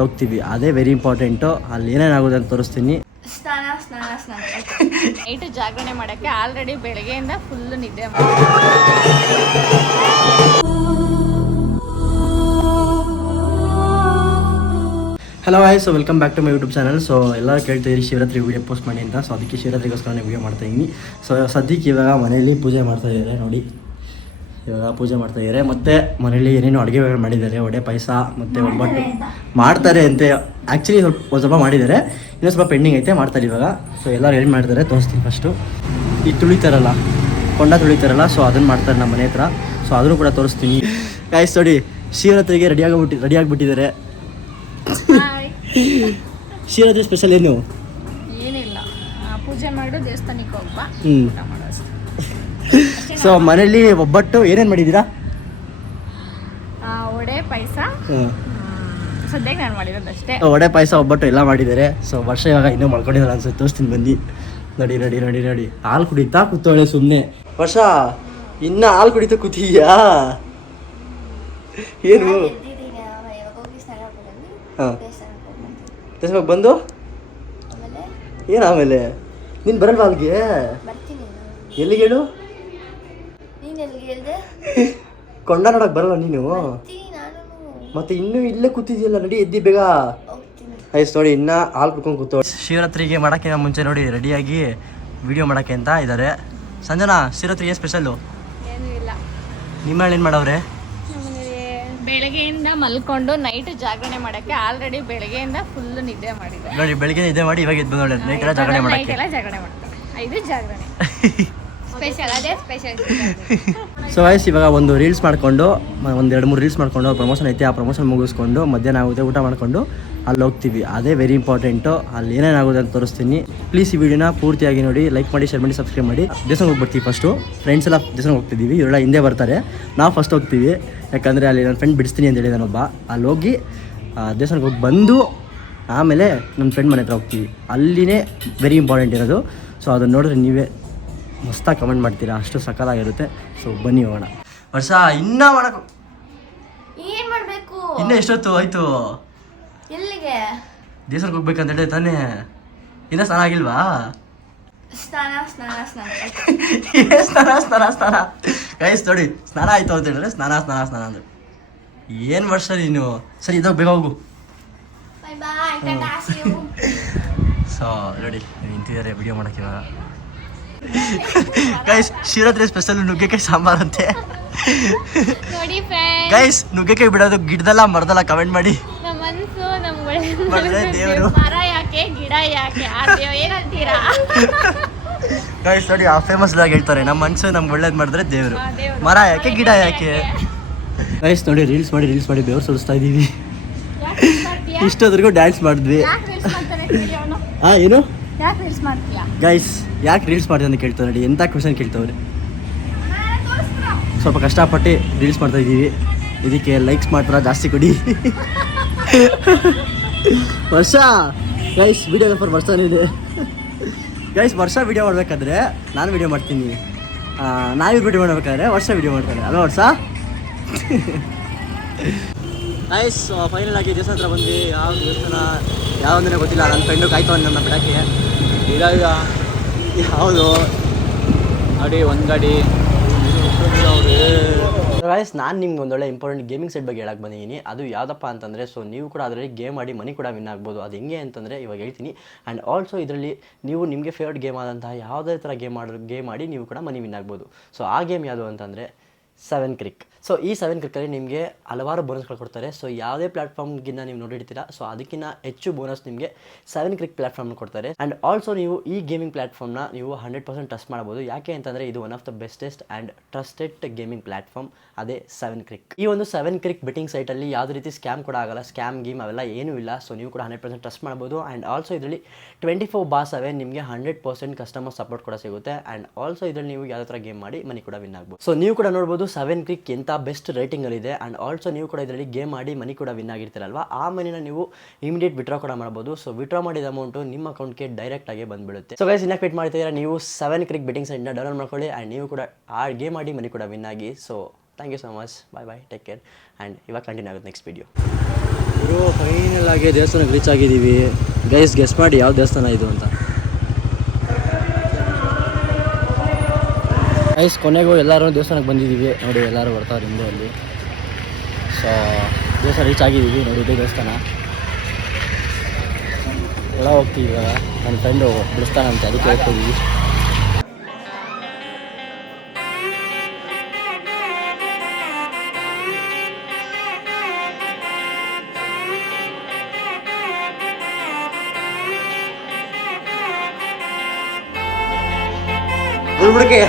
ಅಲ್ಲಿ ಹೋಗ್ತೀವಿ, ಅದೇ ವೆರಿ ಇಂಪಾರ್ಟೆಂಟು. ಅಲ್ಲಿ ಏನೇನಾಗುತ್ತೆ ಅಂತ ತೋರಿಸ್ತೀನಿ. ನೈಟ್ ಜಾಗರಣೆ ಮಾಡೋಕ್ಕೆ ಆಲ್ರೆಡಿ ಬೆಳಗ್ಗೆಯಿಂದ ಫುಲ್ ನಿದ್ದೆ hello hi, so welcome back to my YouTube channel. So ಎಲ್ಲರೂ ಕೇಳ್ತಾಯಿದ್ದೀರಿ ಶಿವರಾತ್ರಿ ವೀಡಿಯೋ ಪೋಸ್ಟ್ ಮಾಡಿ ಅಂತ. ಸೊ ಅದಕ್ಕೆ ಶಿವರಾತ್ರಿಗೋಸ್ಕರ ವೀಡಿಯೋ ಮಾಡ್ತಾಯಿದ್ದೀನಿ. ಸೊ ಸದ್ಯಕ್ಕೆ ಇವಾಗ ಮನೆಯಲ್ಲಿ ಪೂಜೆ ಮಾಡ್ತಾಯಿದ್ದಾರೆ ನೋಡಿ. ಇವಾಗ ಪೂಜೆ ಮಾಡ್ತಾಯಿದ್ದಾರೆ ಮತ್ತು ಮನೇಲಿ ಏನೇನು ಅಡುಗೆ ಮಾಡಿದ್ದಾರೆ. ವಡೆ ಪಾಯಸ ಮತ್ತು ಒಬ್ಬಟ್ಟು ಮಾಡ್ತಾರೆ ಅಂತೆ. ಆ್ಯಕ್ಚುಲಿ ಒಂದು ಸ್ವಲ್ಪ ಮಾಡಿದ್ದಾರೆ, ಇನ್ನೂ ಸ್ವಲ್ಪ ಪೆಂಡಿಂಗ್ ಐತೆ, ಮಾಡ್ತಾರೆ ಇವಾಗ. ಸೊ ಎಲ್ಲರೂ ಏನು ಮಾಡ್ತಾರೆ ತೋರಿಸ್ತೀನಿ. ಫಸ್ಟು ಈ ತುಳಿತಾರಲ್ಲ, ಕೊಂಡ ತುಳಿತಾರಲ್ಲ, ಸೊ ಅದನ್ನು ಮಾಡ್ತಾರೆ ನಮ್ಮ ಮನೆ ಹತ್ರ. ಸೊ ಅದನ್ನು ಕೂಡ ತೋರಿಸ್ತೀನಿ. ಗಾಯ್ಸ್ ನೋಡಿ, ಶಿವರಾತ್ರಿಗೆ ರೆಡಿಯಾಗಿಬಿಟ್ಟಿದ್ದಾರೆ. ಶಿವರಾತ್ರಿ ಸ್ಪೆಷಲ್ ಏನು? ಏನಿಲ್ಲ, ಪೂಜೆ ಮಾಡು, ದೇವಸ್ಥಾನಕ್ಕೆ ಹೋಗ್ಬಾ. ಸೊ ಮನೇಲಿ ಒಬ್ಬಟ್ಟು ಏನೇನು ಮಾಡಿದ್ದೀರಾ? ವಡೆ ಪಾಯಸ ಸದ್ಯಕ್ಕೆ ನಾನು ಮಾಡಿರೋದಷ್ಟೇ. ವಡೆ ಪಾಯಸ ಒಬ್ಬಟ್ಟು ಎಲ್ಲ ಮಾಡಿದ್ದಾರೆ. ಸೊ ವರ್ಷ ಇವಾಗ ಇನ್ನೂ ಮಾಡ್ಕೊಂಡಿದ್ದಾರೆ ಅನ್ಸುತ್ತೆ. ತೋರಿಸ್ತೀನಿ ಬನ್ನಿ. ನೋಡಿ ನೋಡಿ ನೋಡಿ ನೋಡಿ, ಹಾಲು ಕುಡಿತಾ ಕೂತವಳೆ ಸುಮ್ಮನೆ. ವರ್ಷ ಇನ್ನ ಹಾಲು ಕುಡಿತಾ ಕೂತಿದ್ಯಾ? ಏನು ದೇಶಕ್ಕೆ ಬಂದು ಏನು ಆಮೇಲೆ ನೀನು ಬರಲ್ವಾ ಅಲ್ಲಿಗೆ? ಎಲ್ಲಿಗೆ ಹೇಳು? ಕೊಂಡ ನೋಡಕ್ ಬರಲ್ಲ ನೀನು? ಮತ್ತೆ ಇನ್ನೂ ಇಲ್ಲೇ ಕೂತಿದ್ಯಲ್ಲ, ನಡಿ ಎದ್ದಿ ಬೇಗ. ಆಯ್ತು ನೋಡಿ, ಇನ್ನ ಹಾಲು ಕುಡ್ಕೊಂಡು ಕೂತೋ. ಶಿವರಾತ್ರಿಗೆ ಮಾಡೋಕ್ಕಿಂತ ಮುಂಚೆ ನೋಡಿ ರೆಡಿಯಾಗಿ ವಿಡಿಯೋ ಮಾಡೋಕ್ಕೆ ಅಂತ ಇದ್ದಾರೆ. ಸಂಜನಾ, ಶಿವರಾತ್ರಿಗೆ ಸ್ಪೆಷಲ್ಲು? ಏನೂ ಇಲ್ಲ. ನಿಮ್ಮ ಏನು ಮಾಡವ್ರೆ? ಬೆಳಗ್ಗೆಯಿಂದ ಮಲ್ಕೊಂಡು ನೈಟ್ ಜಾಗರಣೆ ಮಾಡೋಕ್ಕೆ ಆಲ್ರೆಡಿ ಬೆಳಗ್ಗೆಯಿಂದ ಫುಲ್ ನಿದ್ದೆ ಮಾಡಿದ್ದಾರೆ ನೋಡಿ. ಬೆಳಗ್ಗೆ ನಿದ್ದೆ ಮಾಡಿ ಇವಾಗ ಎದ್ದು ಬಂದೋಳೆ ನೈಟ್ ಎಲ್ಲ ಜಾಗರಣೆ ಮಾಡೋಕ್ಕೆ. ಜಾಗರಣೆ ಮಾಡ್ತಾರೆ. ಇದು ಜಾಗರಣೆ ಸ್ಪೆಷಲ್, ಅದೇ ಸ್ಪೆಷಲ್. ಸೊ ವಯಸ್ಸು ಇವಾಗ ಒಂದು ರೀಲ್ಸ್ ಮಾಡಿಕೊಂಡು, ಒಂದು 2-3 ರೀಲ್ಸ್ ಮಾಡಿಕೊಂಡು, ಪ್ರಮೋಷನ್ ಐತೆ, ಆ ಪ್ರಮೋಷನ್ ಮುಗಿಸ್ಕೊಂಡು ಮಧ್ಯಾಹ್ನ ಆಗುತ್ತೆ, ಊಟ ಮಾಡಿಕೊಂಡು ಅಲ್ಲಿ ಹೋಗ್ತೀವಿ. ಅದೇ ವೆರಿ ಇಂಪಾರ್ಟೆಂಟು. ಅಲ್ಲಿ ಏನೇನಾಗುತ್ತೆ ಅಂತ ತೋರಿಸ್ತೀನಿ. ಪ್ಲೀಸ್ ಈ ವಿಡಿಯೋನ ಪೂರ್ತಿಯಾಗಿ ನೋಡಿ, ಲೈಕ್ ಮಾಡಿ, ಶೇರ್ ಮಾಡಿ, ಸಬ್ಸ್ಕ್ರೈಬ್ ಮಾಡಿ. ದೇವಸ್ಥಾನಕ್ಕೆ ಹೋಗ್ಬಿಡ್ತೀವಿ ಫಸ್ಟು. ಫ್ರೆಂಡ್ಸ್ ಎಲ್ಲ ದೇವಸ್ಥಾನಕ್ಕೆ ಹೋಗ್ತಿದ್ದೀವಿ, ಇವರೆಲ್ಲ ಹಿಂದೆ ಬರ್ತಾರೆ. ನಾವು ಫಸ್ಟ್ ಹೋಗ್ತೀವಿ, ಯಾಕಂದರೆ ಅಲ್ಲಿ ನನ್ನ ಫ್ರೆಂಡ್ ಬಿಡಿಸ್ತೀನಿ ಅಂತ ಹೇಳಿ ನಾನೊಬ್ಬ. ಅಲ್ಲಿ ಹೋಗಿ ದೇವಸ್ಥಾನಕ್ಕೆ ಹೋಗಿ ಬಂದು ಆಮೇಲೆ ನನ್ನ ಫ್ರೆಂಡ್ ಮನೆ ಹತ್ರ ಹೋಗ್ತೀವಿ. ಅಲ್ಲಿನೇ ವೆರಿ ಇಂಪಾರ್ಟೆಂಟ್ ಇರೋದು. ಸೊ ಅದನ್ನು ನೋಡಿದ್ರೆ ನೀವೇ ಮಸ್ತಾಗಿ ಕಮೆಂಟ್ ಮಾಡ್ತೀರಾ, ಅಷ್ಟು ಸಕ್ಕತ್ತಾಗಿರುತ್ತೆ. ಸೊ ಬನ್ನಿ ಹೋಗೋಣ. ವರ್ಷ ಇನ್ನೂ ಮಾಡಬೇಕು. ಏನು ಮಾಡಬೇಕು? ಇನ್ನೂ ಎಷ್ಟೊತ್ತು ಆಯಿತು? ಎಲ್ಲಿಗೆ? ದೇವಸ್ಥಾನಕ್ಕೆ ಹೋಗ್ಬೇಕಂತ ಹೇಳಿ ತಾನೇ. ಇನ್ನೂ ಸ್ನಾನ ಆಗಿಲ್ವಾ? ಸ್ನಾನ ಸ್ನಾನ ಸ್ನಾನ ಸ್ನಾನ ಸ್ನಾನ ಸ್ನಾನ ಗೈಸ್ ನೋಡಿ, ಸ್ನಾನ ಆಯಿತು ಅಂತ ಹೇಳಿದ್ರೆ ಸ್ನಾನ ಸ್ನಾನ ಸ್ನಾನ ಅಂದ್ರೆ ಏನು ವರ್ಷ ನೀನು? ಸರಿ ಇದಾಗ ಬೇಗ ಹೋಗು. ಸೊ ನೋಡಿ ನಿಂತಿದ್ದಾರೆ ವಿಡಿಯೋ ಮಾಡೋಕ್ಕೆ ಇವಾಗ. ಗೈಸ್ ಶಿವರಾತ್ರಿ ಸ್ಪೆಷಲ್ ನುಗ್ಗೆಕಾಯಿ ಸಾಂಬಾರು ಅಂತೆ. ಗೈಸ್ ನುಗ್ಗೆಕಾಯಿ ಬಿಡೋದು ಗಿಡದಲ್ಲ ಮರದಲ್ಲ? ಕಮೆಂಟ್ ಮಾಡಿ. ದೇವರು ಮರ ಯಾಕೆ, ಗಿಡ ಯಾಕೆ, ಏನಂತೀರಾ? ಗೈಸ್ ನೋಡಿ, ಆ ಫೇಮಸ್ ಆಗಿ ಹೇಳ್ತಾರೆ, ನಮ್ಮ ಮನಸ್ಸು ನಮ್ಗೆ ಒಳ್ಳೇದು ಮಾಡಿದ್ರೆ ದೇವರು, ಮರ ಯಾಕೆ ಗಿಡ ಯಾಕೆ. ಗೈಸ್ ನೋಡಿ, ರೀಲ್ಸ್ ಮಾಡಿ ಬೆವರು ಸುರಿಸ್ತಾ ಇದ್ದೀವಿ. ಇಷ್ಟೊತ್ತರೆಗೂ ಡ್ಯಾನ್ಸ್ ಮಾಡಿದ್ವಿ. ಏನು ಗೈಸ್ ಯಾಕೆ ರೀಲ್ಸ್ ಮಾಡಿದೆ ಅಂತ ಕೇಳ್ತಾರೆ ನೋಡಿ, ಎಂಥ ಕ್ವೆಶನ್ ಕೇಳ್ತವ್ರೆ. ಸ್ವಲ್ಪ ಕಷ್ಟಪಟ್ಟು ರೀಲ್ಸ್ ಮಾಡ್ತಾ ಇದ್ದೀವಿ, ಇದಕ್ಕೆ ಲೈಕ್ಸ್ ಮಾತ್ರ ಜಾಸ್ತಿ ಕೊಡಿ. ವರ್ಷ ಗೈಸ್ ವಿಡಿಯೋಗ್ರಾಫರ್ ವರ್ಷನಿದೆ. ಗೈಸ್ ವರ್ಷ ವಿಡಿಯೋ ಮಾಡಬೇಕಾದ್ರೆ ನಾನು ವಿಡಿಯೋ ಮಾಡ್ತೀನಿ, ನಾವೀಗ ವಿಡಿಯೋ ಮಾಡಬೇಕಾದ್ರೆ ವರ್ಷ ವಿಡಿಯೋ ಮಾಡ್ತಾರೆ ಅಲ್ಲ ವರ್ಷ. ಗೈಸ್ ಫೈನಲ್ ಆಗಿ ದೇವಸ್ಥಾನ ಹತ್ರ ಬಂದ್ವಿ. ಯಾವ ದೇವಸ್ಥಾನ ಯಾವಂದ್ರೆ ಗೊತ್ತಿಲ್ಲ, ನನ್ನ ಫ್ರೆಂಡು ಕಾಯ್ತವನು ನನ್ನ ಬಿಡಕ್ಕೆ. ಇದಾಗ ಯಾವುದು ಗಾಡಿ, ಒಂದು ಗಾಡಿ. ಗೈಸ್ ನಾನು ನಿಮ್ಗೆ ಒಂದೊಳ್ಳೆ ಇಂಪಾರ್ಟೆಂಟ್ ಗೇಮಿಂಗ್ ಸೈಟ್ ಬಗ್ಗೆ ಹೇಳಕ್ಕೆ ಬಂದಿದ್ದೀನಿ. ಅದು ಯಾವುದಪ್ಪ ಅಂತಂದರೆ, ಸೊ ನೀವು ಕೂಡ ಅದರಲ್ಲಿ ಗೇಮ್ ಮಾಡಿ ಮನಿ ಕೂಡ ವಿನ್ ಆಗ್ಬೋದು. ಅದು ಹೆಂಗೆ ಅಂತಂದರೆ ಇವಾಗ ಹೇಳ್ತೀನಿ. ಆ್ಯಂಡ್ ಆಲ್ಸೋ ಇದರಲ್ಲಿ ನೀವು ನಿಮಗೆ ಫೇವ್ರೇಟ್ ಗೇಮ್ ಆದಂತಹ ಯಾವುದೇ ಥರ ಗೇಮ್ ಮಾಡಿ ನೀವು ಕೂಡ ಮನಿ ವಿನ್ ಆಗ್ಬೋದು. ಸೊ ಆ ಗೇಮ್ ಯಾವುದು ಅಂತಂದರೆ 7 ಕ್ರಿಕ್. ಸೊ ಈ 7 ಕ್ರಿಕ್ಕಲ್ಲಿ ನಿಮಗೆ ಹಲವಾರು ಬೋನಸ್ಗಳು ಕೊಡ್ತಾರೆ. ಸೊ ಯಾವುದೇ ಪ್ಲಾಟ್ಫಾರ್ಮ್ಗಿನ್ನ ನೀವು ನೋಡಿರ್ತೀರಾ, ಸೊ ಅದಕ್ಕಿಂತ ಹೆಚ್ಚು ಬೋನಸ್ ನಿಮಗೆ 7 ಕ್ರಿಕ್ ಪ್ಲಾಟ್ಫಾರ್ಮ್ ಕೊಡ್ತಾರೆ. ಆ್ಯಂಡ್ ಆಲ್ಸೋ ನೀವು ಈ ಗೇಮಿಂಗ್ ಪ್ಲಾಟ್ಫಾರ್ಮ್ನ ನೀವು 100% ಟ್ರಸ್ಟ್ ಮಾಡ್ಬೋದು. ಯಾಕೆ ಅಂತಂದರೆ ಇದು one of the bestest and trusted gaming platform, ಅದೇ 7 ಕ್ರಿಕ್. ಈ ಒಂದು 7 ಕ್ರಿಕ್ ಬೆಟ್ಟಿಂಗ್ ಸೈಟಲ್ಲಿ ಯಾವುದೇ ರೀತಿ ಸ್ಕ್ಯಾಮ್ ಕೂಡ ಆಗಲ್ಲ, ಸ್ಕ್ಯಾಮ್ ಗೇಮ್ ಅವೆಲ್ಲ ಏನೂ ಇಲ್ಲ. ಸೊ ನೀವು ಕೂಡ 100% ಟ್ರಸ್ಟ್ ಮಾಡ್ಬೋದು. ಆ್ಯಂಡ್ ಆಲ್ಸೋ ಇದರಲ್ಲಿ 24/7 ನಿಮಗೆ 100% ಕಸ್ಟಮರ್ ಸಪೋರ್ಟ್ ಕೂಡ ಸಿಗುತ್ತೆ. ಆ್ಯಂಡ್ ಆಲ್ಸೋ ಇದರಲ್ಲಿ ನೀವು ಯಾವುದೇ ಥರ ಗೇಮ್ ಮಾಡಿ ಮನಿ ಕೂಡ ವಿನ್ ಆಗ್ಬೋದು. ಸೊ ನೀವು ಕೂಡ ನೋಡ್ಬೋದು 7 ಕ್ರಿಕ್ ಎಂಥ ಬೆಸ್ಟ್ ರೇಟಿಂಗಲ್ಲಿದೆ. ಆ್ಯಂಡ್ ಆಲ್ಸೋ ನೀವು ಕೂಡ ಇದರಲ್ಲಿ ಗೇಮ್ ಮಾಡಿ ಮನಿ ಕೂಡ ವಿನ್ ಆಗಿರ್ತೀರಲ್ವ, ಆ ಮನಿನ ನೀವು ಇಮಿಡಿಯೇಟ್ ವಿಡ್ರಾ ಕೂಡ ಮಾಡ್ಬೋದು. ಸೊ ವಿಡ್ರಾ ಮಾಡಿದ ಅಮೌಂಟು ನಿಮ್ಮ ಅಕೌಂಟ್ಗೆ ಡೈರೆಕ್ಟಾಗಿ ಬಂದುಬಿಡುತ್ತೆ. ಸೊ ಗೈಸ್ ಇನ್ನೂ ವೇಟ್ ಮಾಡ್ತಿದ್ದೀರಾ, ನೀವು 7 ಕ್ರಿಕ್ ಬೆಟ್ಟಿಂಗ್ ಸೈಟ್ನ ಡೌನ್ಲೋಡ್ ಮಾಡ್ಕೊಳ್ಳಿ. ಆ್ಯಂಡ್ ನೀವು ಕೂಡ ಆ ಗೇಮ್ ಮಾಡಿ ಮನಿ ಕೂಡ ವಿನ್ ಆಗಿ. So thank you so much, bye bye, take care. And ಇವಾಗ ಕಂಟಿನ್ಯೂ ಆಗುತ್ತೆ ನೆಕ್ಸ್ಟ್ ವಿಡಿಯೋ. ಇವರು ಫೈನಲ್ ಆಗಿ ದೇವಸ್ಥಾನಕ್ಕೆ ರೀಚ್ ಆಗಿದ್ದೀವಿ. ಗೈಸ್ ಗೆಸ್ ಮಾಡಿ ಯಾವ ದೇವಸ್ಥಾನ ಇದು ಅಂತ. ಗೈಸ್ ಕೊನೆಗೂ ಎಲ್ಲರೂ ದೇವಸ್ಥಾನಕ್ಕೆ ಬಂದಿದ್ದೀವಿ ನೋಡಿ, ಎಲ್ಲರೂ ಬರ್ತಾರೆ ಹಿಂದೆ ಅಲ್ಲಿ. ಸೊ ದೇವಸ್ಥಾನ ರೀಚ್ ಆಗಿದ್ದೀವಿ ನೋಡಿ, ಇದೇ ದೇವಸ್ಥಾನ. ಒಳ ಹೋಗ್ತೀವಿ ಇವಾಗ, ನನ್ನ ಫ್ರೆಂಡು ಬಿಡಿಸ್ತಾನಂತೆ, ಅದಕ್ಕೆ ಹೋಗ್ತಿದ್ದೀವಿ. ಹುಡುಗರಿಗೆ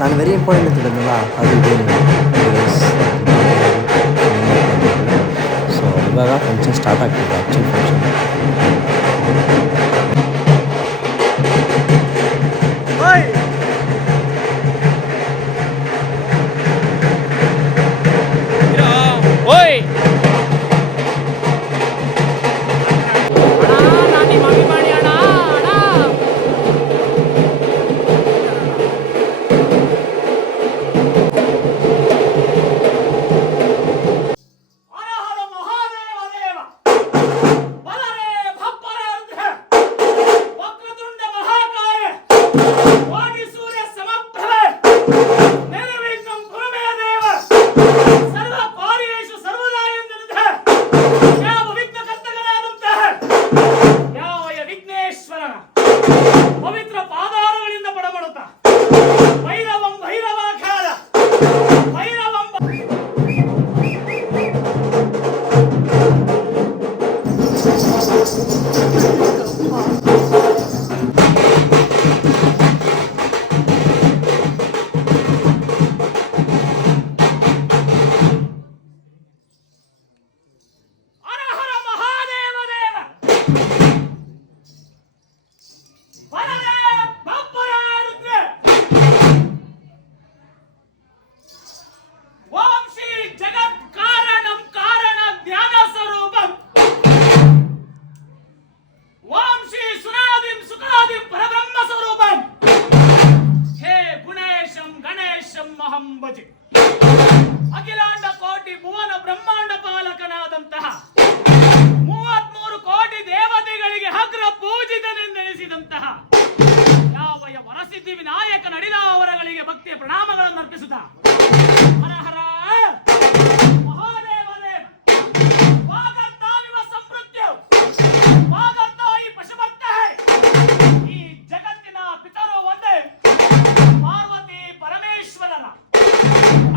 ನಾನು ವೆರಿ ಇಂಪಾರ್ಟೆಂಟ್ ಅಂತ ಹೇಳಿದ್ನಲ್ಲ, ಅದು ಇದೇನು. ಸೊ ಇವಾಗ ಫಂಕ್ಷನ್ ಸ್ಟಾರ್ಟ್ ಆಗ್ತಿದೆ, ಆ್ಯಕ್ಚುಲಿ ಫಂಕ್ಷನ್. ಅಖಿಲಾಂಡ ಕೋಟಿ ಭುವನ ಬ್ರಹ್ಮಾಂಡ ಪಾಲಕನಾದಂತಹ 33 ಕೋಟಿ ದೇವತೆಗಳಿಗೆ ಅಗ್ರ ಪೂಜಿತನೆಂದೆನಿಸಿದಂತಹ ಯಾವ ವರಸಿದ್ಧಿ ವಿನಾಯಕ ನಡಿದಾವರಗಳಿಗೆ ಭಕ್ತಿಯ ಪ್ರಣಾಮಗಳನ್ನು ಅರ್ಪಿಸುತ್ತಾ ಹರ ಹರ ಮಹಾದೇವ ದೇವ ವಾಗರ್ತಾವಿವ ಸಂಪೃತ್ಯ ವಾಗರ್ತಾಯಿ ಪಶುಭಕ್ತ ಈ ಜಗತ್ತಿನ ಪಿತರು ಒಂದೇ ಪಾರ್ವತಿ ಪರಮೇಶ್ವರನ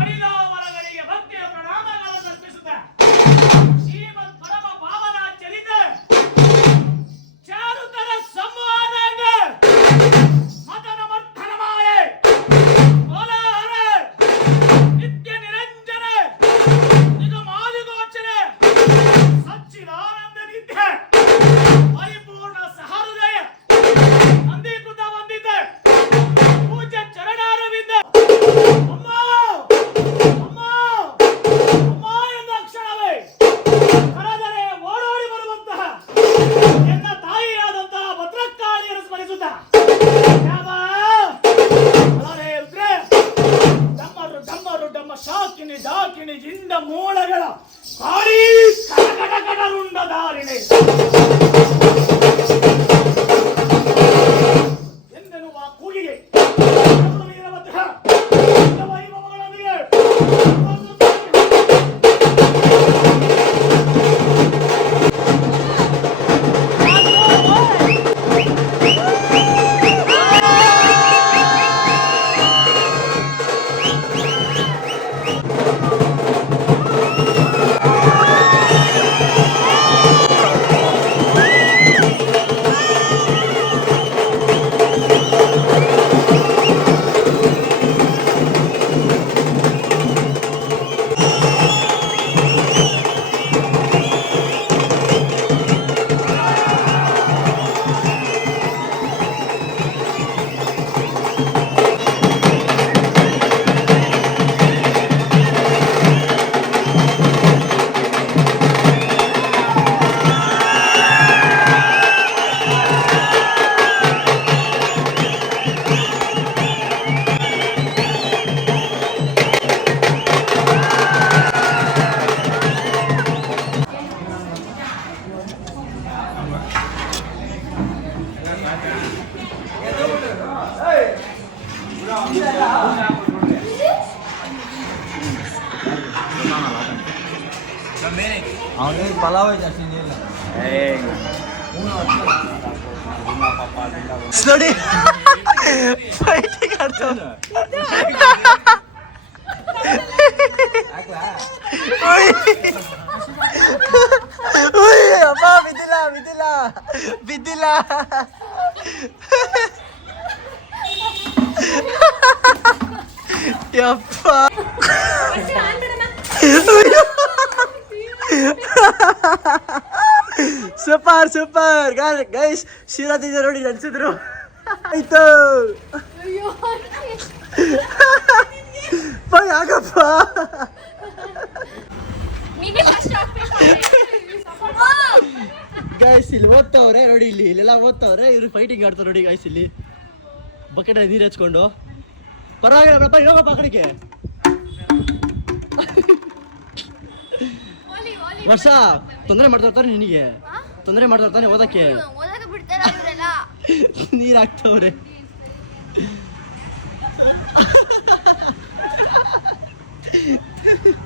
ಹರಿದಾವರಗಳಿಗೆ ಭಕ್ತಿಯ ಪ್ರಣಾಮಗಳನ್ನು ಅರ್ಪಿಸುತ್ತ ಶ್ರೀಮದ್ ಪರಮ ಭಾವನ ಚರಿತ ಚಾರುತರ ಸಂವಾದಾಗ ಮದನ ಮರ್ಥನ ಮಾಯೆ ಕೋಲಾಹಲ ನಿತ್ಯ ನಿರಂಜನ ನಿಗಮಾದಿಗೋಚರ ಸಚ್ಚಿದಾನಂದ ನಿತ್ಯ ಪರಿಪೂರ್ಣ ಸಹೃದಯ ನಂದೀಕೃತ ವಂದಿತ ಪೂಜ್ಯ ಚರಣಾರವಿಂದ ಅಮ್ಮ ಅಮ್ಮ ಅಮ್ಮ ಎಂದ ಅಕ್ಷರವೇ ಕರೆದರೆ ಓಡೋಡಿ ಬರುವಂತಹ ಎನ್ನ ತಾಯಿಯಾದಂತಹ ಭದ್ರಕಾಳಿಯನ್ನು ಸ್ಮರಿಸುತ್ತ ಯಾವ ಅಲರೇ ರುದ್ರೆ ಡಮ್ಮರು ಡಮ್ಮರು ಡಮ್ಮ ಶಾಕಿನಿ ಡಾಕಿನಿ ಜಿಂಡ ಮೂಳಗಳ ಕಾಳಿ ಕಟಕಟಕಟರುಂಡ ದಾರಿಣೆ ಎಂದೆನ್ನುವ ಕೂಗಿಗೆ ವೀರಭದ್ರ ವೈಭವಗಳೊಂದಿಗೆ ಅವನಿಗೆ ಪಲಾವ್ ಜಾಸ್ತಿ ಇಲ್ಲ ನೋಡಿ ಫೈಟಿಂಗ್ ಆಡ್ತಾವ ಅಪ್ಪ ಬಿದ್ದಿಲ್ಲ ಬಿದ್ದಿಲ್ಲ ಬಿದ್ದಿಲ್ಲ ಯಪ್ಪ ಸೂಪರ್ ಸೂಪರ್ ಗೈಸ್ ಶಿರಾ ತಿಂದ ನೋಡಿ ಅನ್ಸಿದ್ರು ಆಯ್ತು ಯಾಕಪ್ಪ ಗೈಸ್ ಇಲ್ಲಿ ಓದ್ತಾವ್ರೆ ನೋಡಿ ಇಲ್ಲೆಲ್ಲ ಓದ್ತಾವ್ರೆ ಇವ್ರು ಫೈಟಿಂಗ್ ಆಡ್ತಾರೆ ನೋಡಿ ಗೈಸ್ ಇಲ್ಲಿ ಬಕೆಟ್ ನೀರು ಹಚ್ಕೊಂಡು ಪರವಾಗಿಲ್ಲ ಇರೋಗಪ್ಪ ಆ ಕಡೆಗೆ ವರ್ಷ ತೊಂದರೆ ಮಾಡ್ತಾರ್ತಾನೆ ನಿನಗೆ ತೊಂದರೆ ಮಾಡ್ತಾರ್ತಾನೆ ಓದಕ್ಕೆ ನೀರು ಹಾಕ್ತವ್ರೆ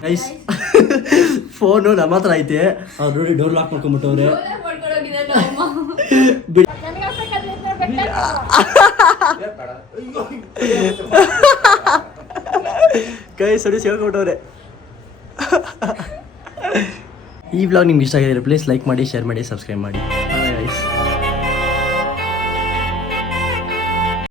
ಗೈಸ್ ಫೋನು ನಮ್ಮ ಹತ್ರ ಐತೆ ಅವ್ರು ನೋಡಿ ಡೋರ್ ಲಾಕ್ ಮಾಡ್ಕೊಂಡ್ಬಿಟ್ಟವ್ರೆ ಗೈಸ್ ನೋಡಿ ಸೇಳ್ಕೊಟ್ಟವ್ರೆ ಈ ವ್ಲಾಗ್ ನಿಮ್ಗೆ ಇಷ್ಟ ಆಗಿದ್ರೆ ಪ್ಲೀಸ್ ಲೈಕ್ ಮಾಡಿ ಶೇರ್ ಮಾಡಿ ಸಬ್ಸ್ಕ್ರೈಬ್ ಮಾಡಿ